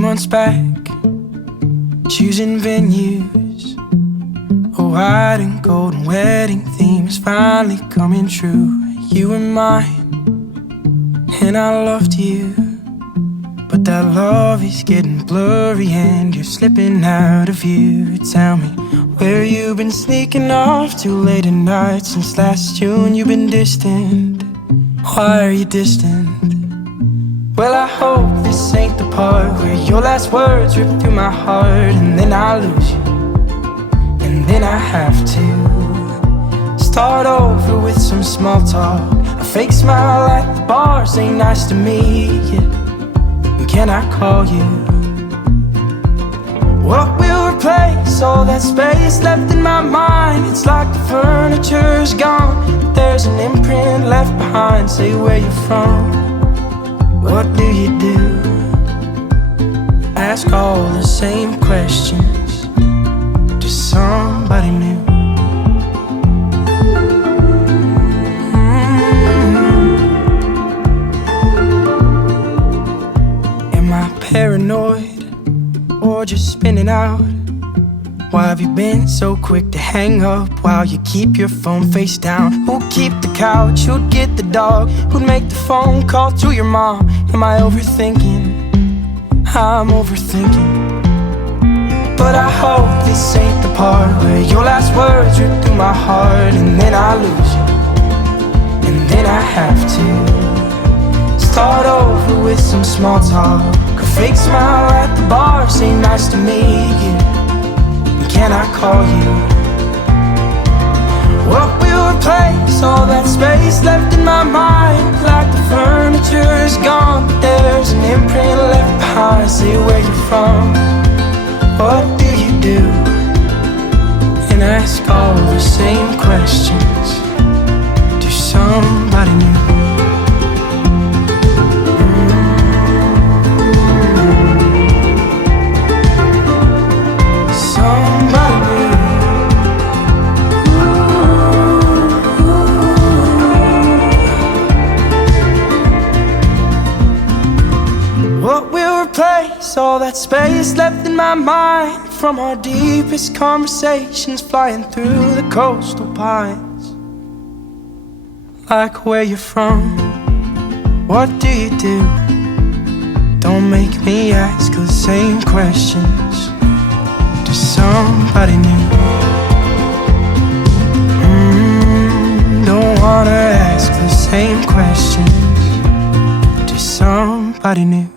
months back, choosing venues. A white and golden wedding theme is finally coming true. You were mine, and I loved you, but that love is getting blurry and you're slipping out of view. Tell me, where you been sneaking off to late at night since last June? You've been distant. Why are you distant? Well, I hope this ain't the part where your last words rip through my heart, and then I lose you, and then I have to start over with some small talk. A fake smile at the bars ain't nice to me, yeah. Can I call you? What will replace all that space left in my mind? It's like the furniture's gone, but there's an imprint left behind. Say where you're from, what do you do? Ask all the same questions to somebody new. Am I paranoid or just spinning out? Why have you been so quick to hang up while you keep your phone face down? Who'd keep the couch? Who'd get the dog? Who'd make the phone call to your mom? Am I overthinking? I'm overthinking. But I hope this ain't the part where your last words rip through my heart, and then I lose you, and then I have to start over with some small talk. A fake smile at the bars ain't nice to me, yeah. Can I call you? What will replace all that space left in my mind? Like the furniture is gone, but there's an imprint left behind. Say where you're from, what do you do? And ask all the same questions to somebody new. What will replace all that space left in my mind from our deepest conversations flying through the coastal pines? Like where you're from, what do you do? Don't make me ask the same questions to somebody new. Don't wanna ask the same questions to somebody new.